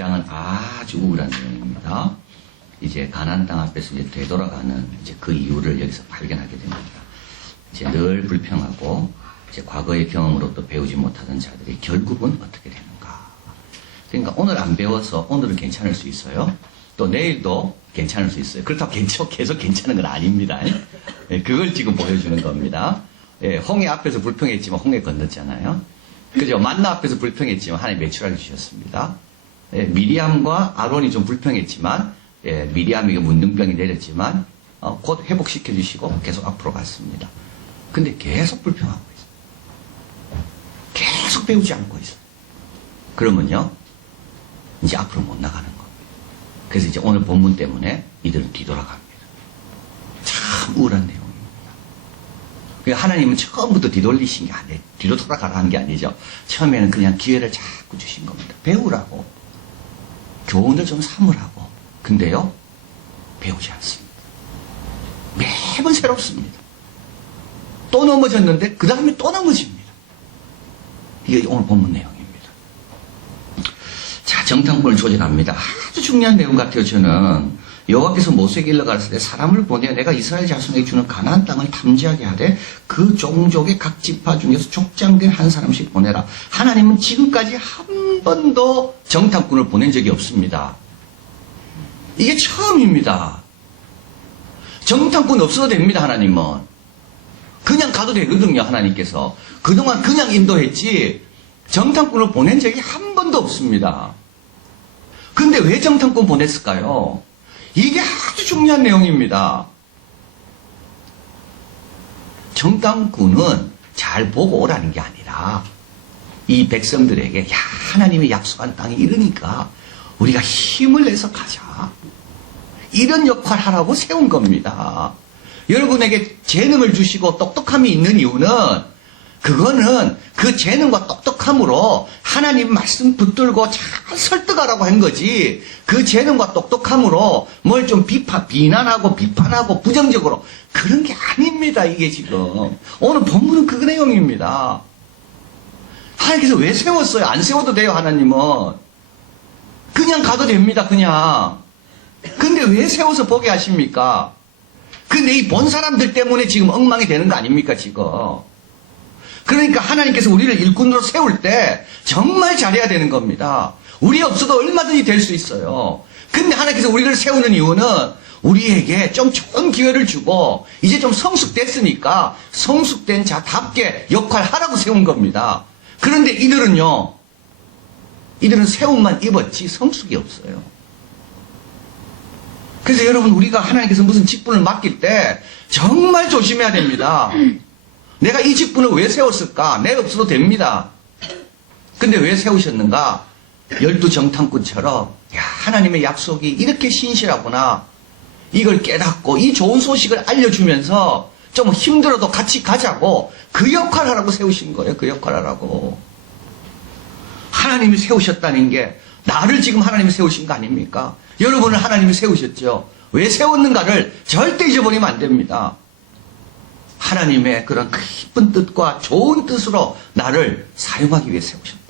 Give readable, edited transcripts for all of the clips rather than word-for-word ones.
3장은 아주 우울한 내용입니다. 이제 가나안 땅 앞에서 이제 되돌아가는 이제 그 이유를 여기서 발견하게 됩니다. 이제 늘 불평하고 이제 과거의 경험으로도 배우지 못하던 자들이 결국은 어떻게 되는가. 그러니까 오늘 안 배워서 오늘은 괜찮을 수 있어요. 또 내일도 괜찮을 수 있어요. 그렇다고 계속 괜찮은 건 아닙니다. 예, 그걸 지금 보여주는 겁니다. 예, 홍해 앞에서 불평했지만 홍해 건넜잖아요. 그죠? 만나 앞에서 불평했지만 하나님 매출하게 주셨습니다. 예, 미리암과 아론이 좀 불평했지만 예, 미리암에게 문둥병이 내렸지만 곧 회복시켜 주시고 계속 앞으로 갔습니다. 근데 계속 불평하고 있어요. 계속 배우지 않고 있어요. 그러면요 이제 앞으로 못 나가는 겁니다. 그래서 이제 오늘 본문 때문에 이들은 뒤돌아갑니다. 참 우울한 내용입니다. 그러니까 하나님은 처음부터 뒤돌리신 게 아니에요. 뒤로 돌아가라 한 게 아니죠. 처음에는 그냥 기회를 자꾸 주신 겁니다. 배우라고. 교훈을 좀 삼으라고. 근데요, 배우지 않습니다. 매번 새롭습니다. 또 넘어졌는데 그 다음에 또 넘어집니다. 이게 오늘 본문 내용입니다. 자, 정탐꾼을 조직합니다. 아주 중요한 내용 같아요. 저는 여호와께서 모세에게 일러가라사대 사람을 보내 내가 이스라엘 자손에게 주는 가나안 땅을 탐지하게 하되 그 종족의 각 지파 중에서 족장된 한 사람씩 보내라. 하나님은 지금까지 한 번도 정탐꾼을 보낸 적이 없습니다. 이게 처음입니다. 정탐꾼 없어도 됩니다. 하나님은 그냥 가도 되거든요. 하나님께서 그동안 그냥 인도했지 정탐꾼을 보낸 적이 한 번도 없습니다. 근데 왜 정탐꾼 보냈을까요? 이게 아주 중요한 내용입니다. 정탐꾼은 잘 보고 오라는 게 아니라 이 백성들에게 야 하나님의 약속한 땅이 이러니까 우리가 힘을 내서 가자. 이런 역할을 하라고 세운 겁니다. 여러분에게 재능을 주시고 똑똑함이 있는 이유는 그거는 그 재능과 똑똑함으로 하나님 말씀 붙들고 잘 설득하라고 한 거지. 그 재능과 똑똑함으로 뭘 좀 비난하고 비판하고 부정적으로 그런 게 아닙니다. 이게 지금 오늘 본문은 그 내용입니다. 하나님께서 왜 세웠어요? 안 세워도 돼요. 하나님은 그냥 가도 됩니다. 그냥. 근데 왜 세워서 보게 하십니까? 근데 이 본 사람들 때문에 지금 엉망이 되는 거 아닙니까 지금. 그러니까 하나님께서 우리를 일꾼으로 세울 때 정말 잘해야 되는 겁니다. 우리 없어도 얼마든지 될 수 있어요. 근데 하나님께서 우리를 세우는 이유는 우리에게 좀 좋은 기회를 주고 이제 좀 성숙됐으니까 성숙된 자답게 역할하라고 세운 겁니다. 그런데 이들은 세움만 입었지 성숙이 없어요. 그래서 여러분 우리가 하나님께서 무슨 직분을 맡길 때 정말 조심해야 됩니다. 내가 이 직분을 왜 세웠을까? 내가 없어도 됩니다. 근데 왜 세우셨는가? 12정탐꾼처럼 야, 하나님의 약속이 이렇게 신실하구나. 이걸 깨닫고 이 좋은 소식을 알려주면서 좀 힘들어도 같이 가자고 그 역할을 하라고 세우신 거예요. 그 역할을 하라고. 하나님이 세우셨다는 게 나를 지금 하나님이 세우신 거 아닙니까? 여러분을 하나님이 세우셨죠. 왜 세웠는가를 절대 잊어버리면 안 됩니다. 하나님의 그런 깊은 뜻과 좋은 뜻으로 나를 사용하기 위해 세우셨다.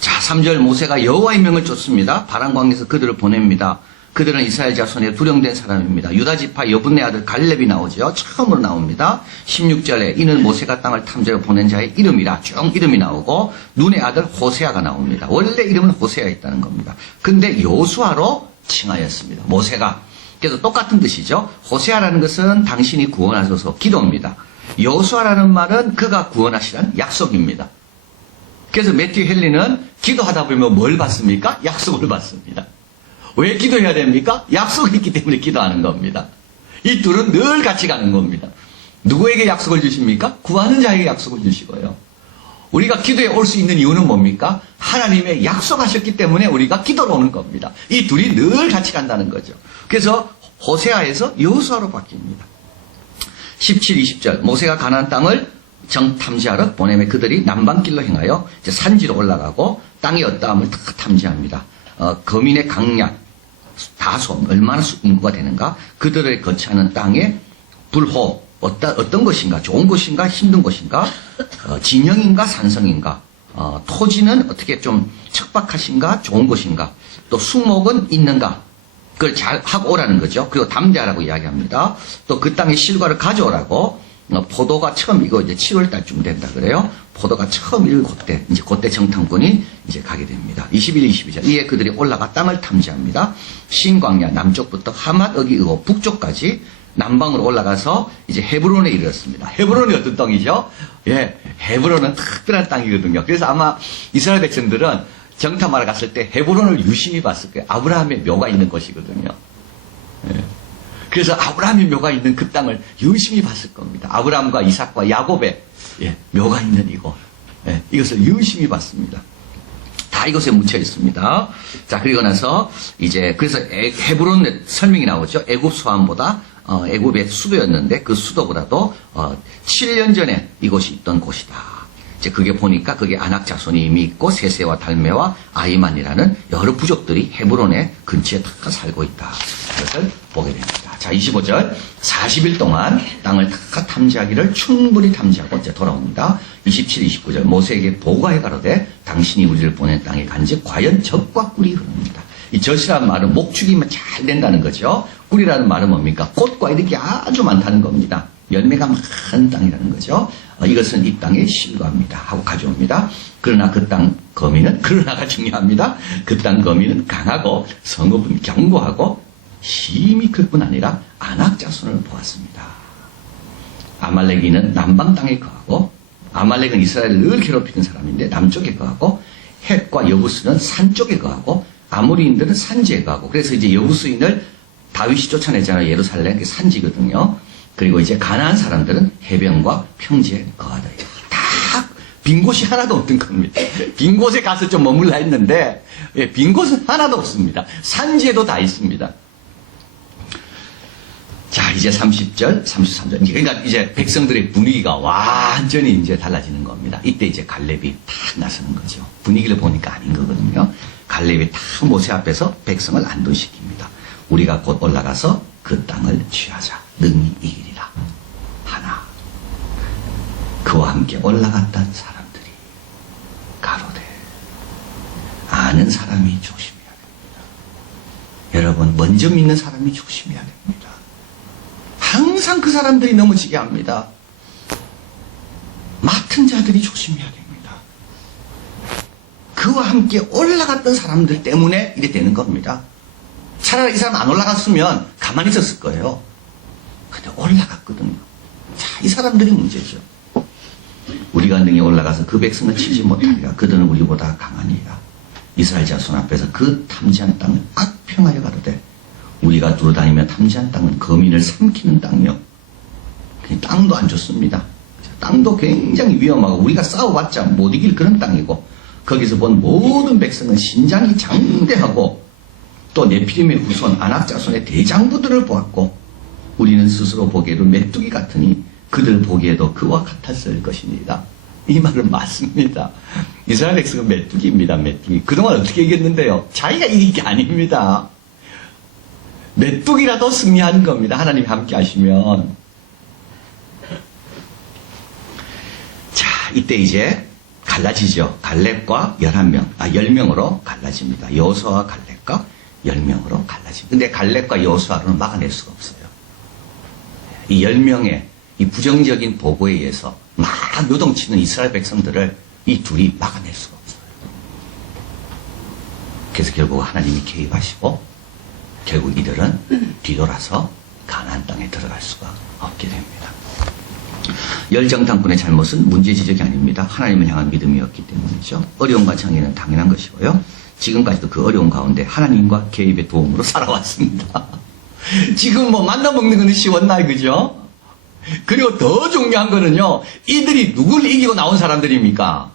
자, 3절 모세가 여호와의 명을 쫓습니다. 바람광에서 그들을 보냅니다. 그들은 이스라엘 자손의 두령된 사람입니다. 유다지파 여분네 아들 갈렙이 나오죠. 처음으로 나옵니다. 16절에 이는 모세가 땅을 탐지하러 보낸 자의 이름이라 쭉 이름이 나오고 눈의 아들 호세아가 나옵니다. 원래 이름은 호세아였다는 겁니다. 근데 여호수아로 칭하였습니다. 모세가. 그래서 똑같은 뜻이죠. 호세아라는 것은 당신이 구원하셔서 기도입니다. 여호수아라는 말은 그가 구원하시라는 약속입니다. 그래서 매튜 헨리는 기도하다 보면 뭘 받습니까? 약속을 받습니다. 왜 기도해야 됩니까? 약속이 있기 때문에 기도하는 겁니다. 이 둘은 늘 같이 가는 겁니다. 누구에게 약속을 주십니까? 구하는 자에게 약속을 주시고요. 우리가 기도에 올 수 있는 이유는 뭡니까? 하나님의 약속하셨기 때문에 우리가 기도로 오는 겁니다. 이 둘이 늘 같이 간다는 거죠. 그래서 호세아에서 여호수아로 바뀝니다. 17, 20절 모세가 가나안 땅을 정탐지하러 보내매 그들이 남방길로 행하여 이제 산지로 올라가고 땅의 어떠함을 다 탐지합니다. 거민의 강약, 다솜, 얼마나 인구가 되는가, 그들을 거처하는 땅의 불호, 어떤 것인가, 좋은 것인가, 힘든 것인가, 진영인가, 산성인가, 토지는 어떻게 좀 척박하신가, 좋은 곳인가, 또 수목은 있는가, 그걸 잘 하고 오라는 거죠. 그리고 담대하라고 이야기합니다. 또 그 땅의 실과를 가져오라고, 포도가 처음 이거 이제 7월 달쯤 된다 그래요. 포도가 처음 익을 그때, 이제 그때 정탐꾼이 이제 가게 됩니다. 21, 22절. 이에 그들이 올라가 땅을 탐지합니다. 신광야 남쪽부터 하맛어기 의호 북쪽까지 남방으로 올라가서 이제 헤브론에 이르렀습니다. 헤브론이 어떤 땅이죠? 예, 헤브론은 특별한 땅이거든요. 그래서 아마 이스라엘 백성들은 정탐하러 갔을 때 헤브론을 유심히 봤을 거예요. 아브라함의 묘가 있는 곳이거든요. 예. 그래서 아브라함의 묘가 있는 그 땅을 유심히 봤을 겁니다. 아브라함과 이삭과 야곱의 묘가 있는 이곳. 예, 이것을 유심히 봤습니다. 다 이곳에 묻혀 있습니다. 자, 그리고 나서 이제 그래서 헤브론 설명이 나오죠. 애굽 소함보다 애굽의 수도였는데 그 수도보다도 7년 전에 이곳이 있던 곳이다. 이제 그게 보니까 그게 아낙 자손이 이미 있고 세세와 달메와 아이만이라는 여러 부족들이 헤브론의 근처에 다 살고 있다. 그것을 보게 됩니다. 자, 25절 40일 동안 땅을 다 탐지하기를 충분히 탐지하고 이제 돌아옵니다. 27, 29절 모세에게 보고해 가로되 당신이 우리를 보낸 땅에 간즉 과연 젖과 꿀이 흐릅니다. 이 젖이라는 말은 목축이면 잘 된다는 거죠. 꿀이라는 말은 뭡니까? 꽃과 이렇게 아주 많다는 겁니다. 열매가 많은 땅이라는 거죠. 이것은 이 땅의 실과입니다. 하고 가져옵니다. 그러나 그 땅 거민은, 그러나가 중요합니다. 그 땅 거민은 강하고 성읍은 견고하고 힘이 클 뿐 아니라 아낙 자손을 보았습니다. 아말렉인은 남방 땅에 거하고, 아말렉은 이스라엘을 늘 괴롭히는 사람인데 남쪽에 거하고, 헷과 여부스는 산 쪽에 거하고, 아모리인들은 산지에 거하고, 그래서 이제 여부스인을 다윗이 쫓아내잖아요. 예루살렘, 그 산지거든요. 그리고 이제 가나안 사람들은 해변과 평지에 거하다. 다 빈 곳이 하나도 없던 겁니다. 빈 곳에 가서 좀 머물라 했는데 빈 곳은 하나도 없습니다. 산지에도 다 있습니다. 자, 이제 30절, 33절. 그러니까 이제 백성들의 분위기가 완전히 이제 달라지는 겁니다. 이때 이제 갈렙이 탁 나서는 거죠. 분위기를 보니까 아닌 거거든요. 갈렙이 탁 모세 앞에서 백성을 안도시킵니다. 우리가 곧 올라가서 그 땅을 취하자. 능히 이기리라. 하나. 그와 함께 올라갔던 사람들이 가로되 아는 사람이 조심해야 됩니다. 여러분, 먼저 믿는 사람이 조심해야 됩니다. 항상 그 사람들이 넘어지게 합니다. 맡은 자들이 조심해야 됩니다. 그와 함께 올라갔던 사람들 때문에 이래 되는 겁니다. 차라리 이 사람 안 올라갔으면 가만히 있었을 거예요. 근데 올라갔거든요. 자, 이 사람들이 문제죠. 우리가 능히 올라가서 그 백성을 치지 못하리라. 그들은 우리보다 강하니라. 이스라엘 자손 앞에서 그 탐지한 땅을 악평하여 가로되 우리가 두루다니며 탐지한 땅은 거민을 삼키는 땅이요. 땅도 안 좋습니다. 땅도 굉장히 위험하고 우리가 싸워봤자 못 이길 그런 땅이고 거기서 본 모든 백성은 신장이 장대하고 또 네피림의 후손 아낙 자손의 대장부들을 보았고 우리는 스스로 보기에도 메뚜기 같으니 그들 보기에도 그와 같았을 것이니라. 이 말은 맞습니다. 이스라엘 백성은 메뚜기입니다. 메뚜기. 그동안 어떻게 이겼는데요? 자기가 이긴 게 아닙니다. 메뚜기라도 승리하는 겁니다. 하나님이 함께 하시면. 자, 이때 이제 갈라지죠. 갈렙과 10명으로 갈라집니다. 여호수아와 갈렙과 10명으로 갈라집니다. 근데 갈렙과 여호수아로는 막아낼 수가 없어요. 이 10명의 이 부정적인 보고에 의해서 막 요동치는 이스라엘 백성들을 이 둘이 막아낼 수가 없어요. 그래서 결국 하나님이 개입하시고 결국 이들은 뒤돌아서 가나안 땅에 들어갈 수가 없게 됩니다. 열정탐꾼의 잘못은 문제 지적이 아닙니다. 하나님을 향한 믿음이었기 때문이죠. 어려움과 정의는 당연한 것이고요. 지금까지도 그 어려운 가운데 하나님과 개입의 도움으로 살아왔습니다. 지금 뭐 만나 먹는 건 쉬웠나 그죠? 그리고 더 중요한 거는요. 이들이 누굴 이기고 나온 사람들입니까?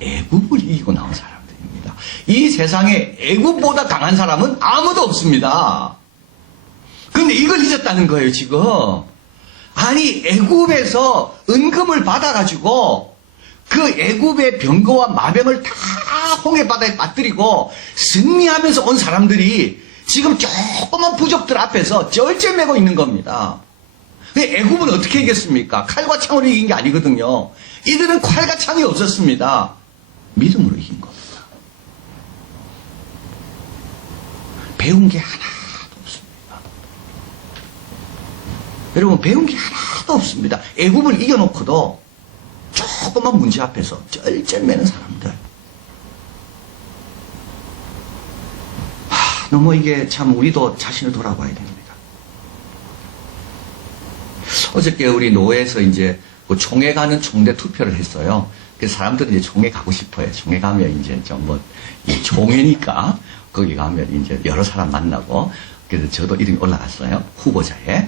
애굽을 이기고 나온 사람들입니다. 이 세상에 애굽보다 강한 사람은 아무도 없습니다. 그런데 이걸 잊었다는 거예요 지금. 아니 애굽에서 은금을 받아가지고 그 애굽의 병거와 마병을 다 홍해바다에 빠뜨리고 승리하면서 온 사람들이 지금 조그만 부족들 앞에서 쩔쩔매고 있는 겁니다. 근데 애굽은 어떻게 이겼습니까? 칼과 창으로 이긴 게 아니거든요. 이들은 칼과 창이 없었습니다. 믿음으로 이긴 겁니다. 배운 게 하나도 없습니다. 여러분, 배운 게 하나도 없습니다. 애굽을 이겨놓고도 조그만 문제 앞에서 쩔쩔매는 사람들. 너무 이게 참 우리도 자신을 돌아봐야 됩니다. 어저께 우리 노회에서 이제 그 총회 가는 총대 투표를 했어요. 그래서 사람들은 이제 총회 가고 싶어요. 총회 가면 이제 좀 뭐, 이 총회니까 거기 가면 이제 여러 사람 만나고, 그래서 저도 이름이 올라갔어요. 후보자에.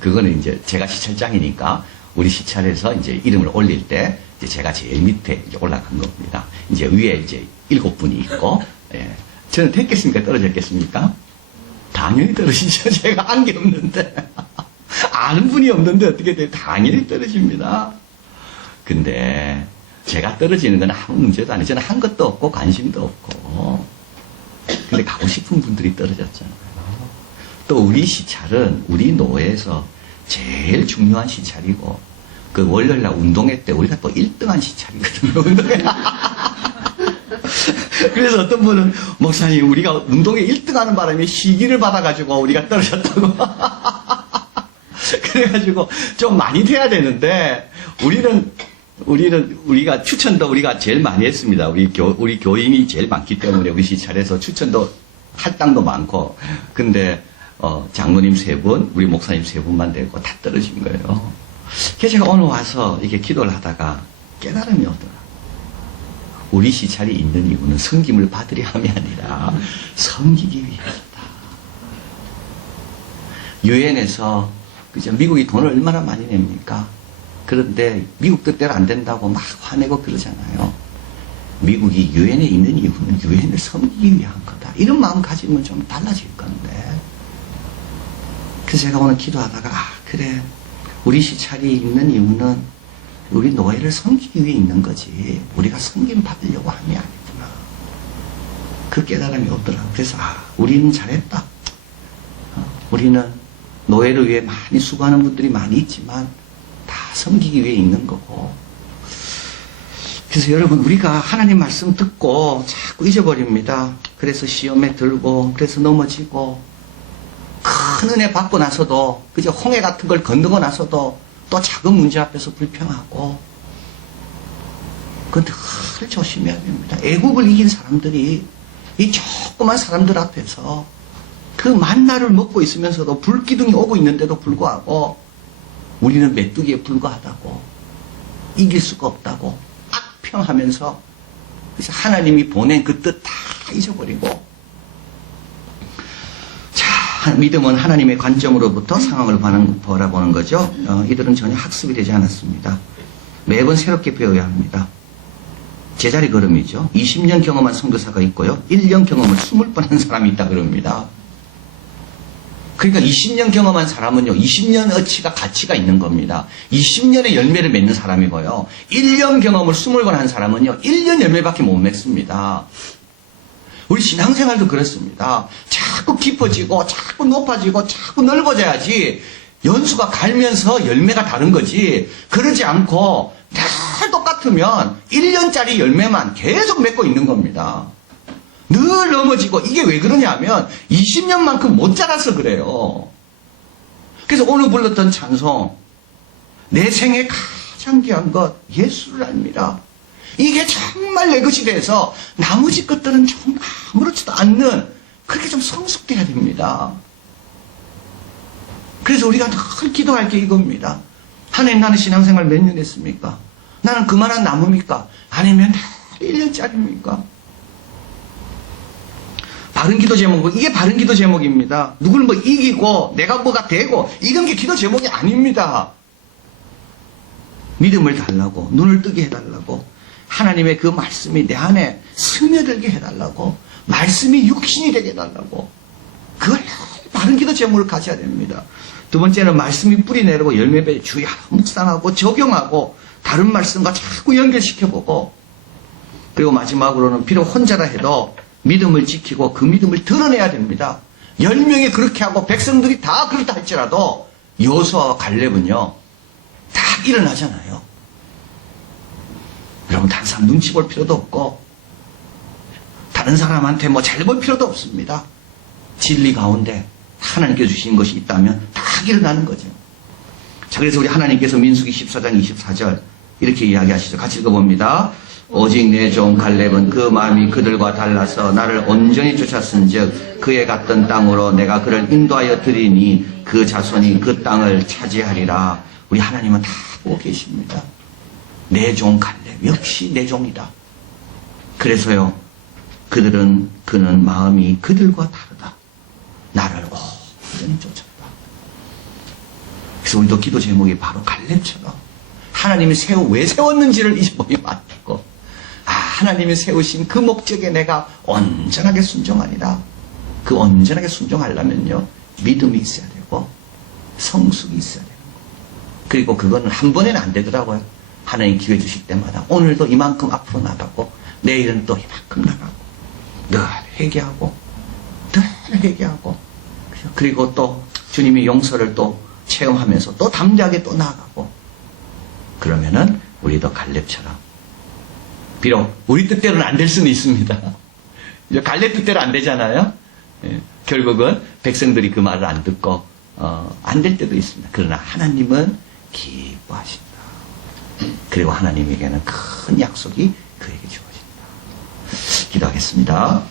그거는 이제 제가 시찰장이니까 우리 시찰에서 이제 이름을 올릴 때 이제 제가 제일 밑에 이제 올라간 겁니다. 이제 위에 이제 7분이 있고, 저는 됐겠습니까? 떨어졌겠습니까? 당연히 떨어지죠. 제가 안 게 없는데. 아는 분이 없는데 어떻게 돼요? 당연히 떨어집니다. 근데 제가 떨어지는 건 아무 문제도 아니에요. 저는 한 것도 없고 관심도 없고. 근데 가고 싶은 분들이 떨어졌잖아요. 또 우리 시찰은 우리 노회에서 제일 중요한 시찰이고, 그 월요일날 운동회 때 우리가 또 1등한 시찰이거든요. 운동회. 그래서 어떤 분은, 목사님, 우리가 운동회 1등 하는 바람에 시기를 받아가지고 우리가 떨어졌다고. 그래가지고 좀 많이 돼야 되는데, 우리가 추천도 우리가 제일 많이 했습니다. 우리 교인이 제일 많기 때문에 우리 시찰에서 추천도 할당도 많고. 근데, 장로님 3분, 우리 목사님 3분만 되고 다 떨어진 거예요. 그래서 제가 오늘 와서 이렇게 기도를 하다가 깨달음이 오더라. 우리 시찰이 있는 이유는 섬김을 받으려 함이 아니라 섬기기 위해서다. 유엔에서 그죠? 미국이 돈을 얼마나 많이 냅니까? 그런데 미국 뜻대로 안 된다고 막 화내고 그러잖아요. 미국이 유엔에 있는 이유는 유엔을 섬기기 위한 거다. 이런 마음 가지면 좀 달라질 건데. 그래서 제가 오늘 기도하다가, 그래, 우리 시찰이 있는 이유는 우리 노예를 섬기기 위해 있는 거지, 우리가 섬김 받으려고 함이 아니구나. 그 깨달음이 오더라고요. 그래서 우리는 잘했다. 우리는 노예를 위해 많이 수고하는 분들이 많이 있지만 다 섬기기 위해 있는 거고. 그래서 여러분, 우리가 하나님 말씀 듣고 자꾸 잊어버립니다. 그래서 시험에 들고, 그래서 넘어지고, 큰 은혜 받고 나서도, 그저 홍해 같은 걸 건너고 나서도 또 작은 문제 앞에서 불평하고. 그런데 늘 조심해야 됩니다. 애국을 이긴 사람들이 이 조그만 사람들 앞에서 그 만나를 먹고 있으면서도 불기둥이 오고 있는데도 불구하고 우리는 메뚜기에 불과하다고, 이길 수가 없다고 악평하면서, 그래서 하나님이 보낸 그 뜻 다 잊어버리고. 자, 믿음은 하나님의 관점으로부터 상황을 바라보는 거죠. 이들은 전혀 학습이 되지 않았습니다. 매번 새롭게 배워야 합니다. 제자리 걸음이죠. 20년 경험한 선교사가 있고요, 1년 경험을 20번 한 사람이 있다 그럽니다. 그러니까 20년 경험한 사람은요, 20년 어치가 가치가 있는 겁니다. 20년의 열매를 맺는 사람이고요, 1년 경험을 20번 한 사람은요, 1년 열매밖에 못 맺습니다. 우리 신앙생활도 그렇습니다. 자꾸 깊어지고, 자꾸 높아지고, 자꾸 넓어져야지 연수가 갈면서 열매가 다른 거지, 그러지 않고 늘 똑같으면 1년짜리 열매만 계속 맺고 있는 겁니다. 늘 넘어지고. 이게 왜 그러냐면 20년만큼 못 자라서 그래요. 그래서 오늘 불렀던 찬송, 내 생에 가장 귀한 것 예수를 압니다. 이게 정말 내 것이 돼서 나머지 것들은 좀 아무렇지도 않는, 그렇게 좀 성숙돼야 됩니다. 그래서 우리가 늘 기도할 게 이겁니다. 하나님, 나는 신앙생활 몇 년 했습니까? 나는 그만한 나무입니까? 아니면 1년짜리입니까? 바른 기도 제목은, 이게 바른 기도 제목입니다. 누굴 뭐 이기고 내가 뭐가 되고 이런 게 기도 제목이 아닙니다. 믿음을 달라고, 눈을 뜨게 해달라고, 하나님의 그 말씀이 내 안에 스며들게 해달라고, 말씀이 육신이 되게 해달라고, 그걸 바른 기도 제목을 가져야 됩니다. 두 번째는 말씀이 뿌리 내리고 열매 맺어 주야 묵상하고 적용하고 다른 말씀과 자꾸 연결시켜보고, 그리고 마지막으로는 비록 혼자라 해도 믿음을 지키고 그 믿음을 드러내야 됩니다. 10명이 그렇게 하고 백성들이 다 그렇다 할지라도 여호수아와 갈렙은요 다 일어나잖아요. 여러분 다른 사람 눈치 볼 필요도 없고 다른 사람한테 뭐 잘 볼 필요도 없습니다. 진리 가운데 하나님께서 주신 것이 있다면 다 일어나는 거죠. 자, 그래서 우리 하나님께서 민수기 14장 24절 이렇게 이야기하시죠. 같이 읽어봅니다. 오직 내 종 갈렙은 그 마음이 그들과 달라서 나를 온전히 쫓았은즉 그의 갔던 땅으로 내가 그를 인도하여 드리니 그 자손이 그 땅을 차지하리라. 우리 하나님은 다 보고 계십니다. 내 종 갈렙 역시 내 종이다. 그래서요 그는 마음이 그들과 다르다. 나를 온전히 쫓았다. 그래서 우리도 기도 제목이 바로 갈렙처럼 하나님이 왜 세웠는지를 잊어버리면 안 되고, 하나님이 세우신 그 목적에 내가 온전하게 순종하리라. 그 온전하게 순종하려면요 믿음이 있어야 되고 성숙이 있어야 되고, 그리고 그거는 한 번에는 안 되더라고요. 하나님 기회 주실 때마다 오늘도 이만큼 앞으로 나가고 내일은 또 이만큼 나가고 늘 회개하고 그리고 또 주님이 용서를 또 체험하면서 또 담대하게 또 나아가고, 그러면은 우리도 갈렙처럼, 비록 우리 뜻대로는 안 될 수는 있습니다. 이제 갈렙 뜻대로 안 되잖아요. 예, 결국은 백성들이 그 말을 안 듣고 안 될 때도 있습니다. 그러나 하나님은 기뻐하신다. 그리고 하나님에게는 큰 약속이 그에게 주어진다. 기도하겠습니다.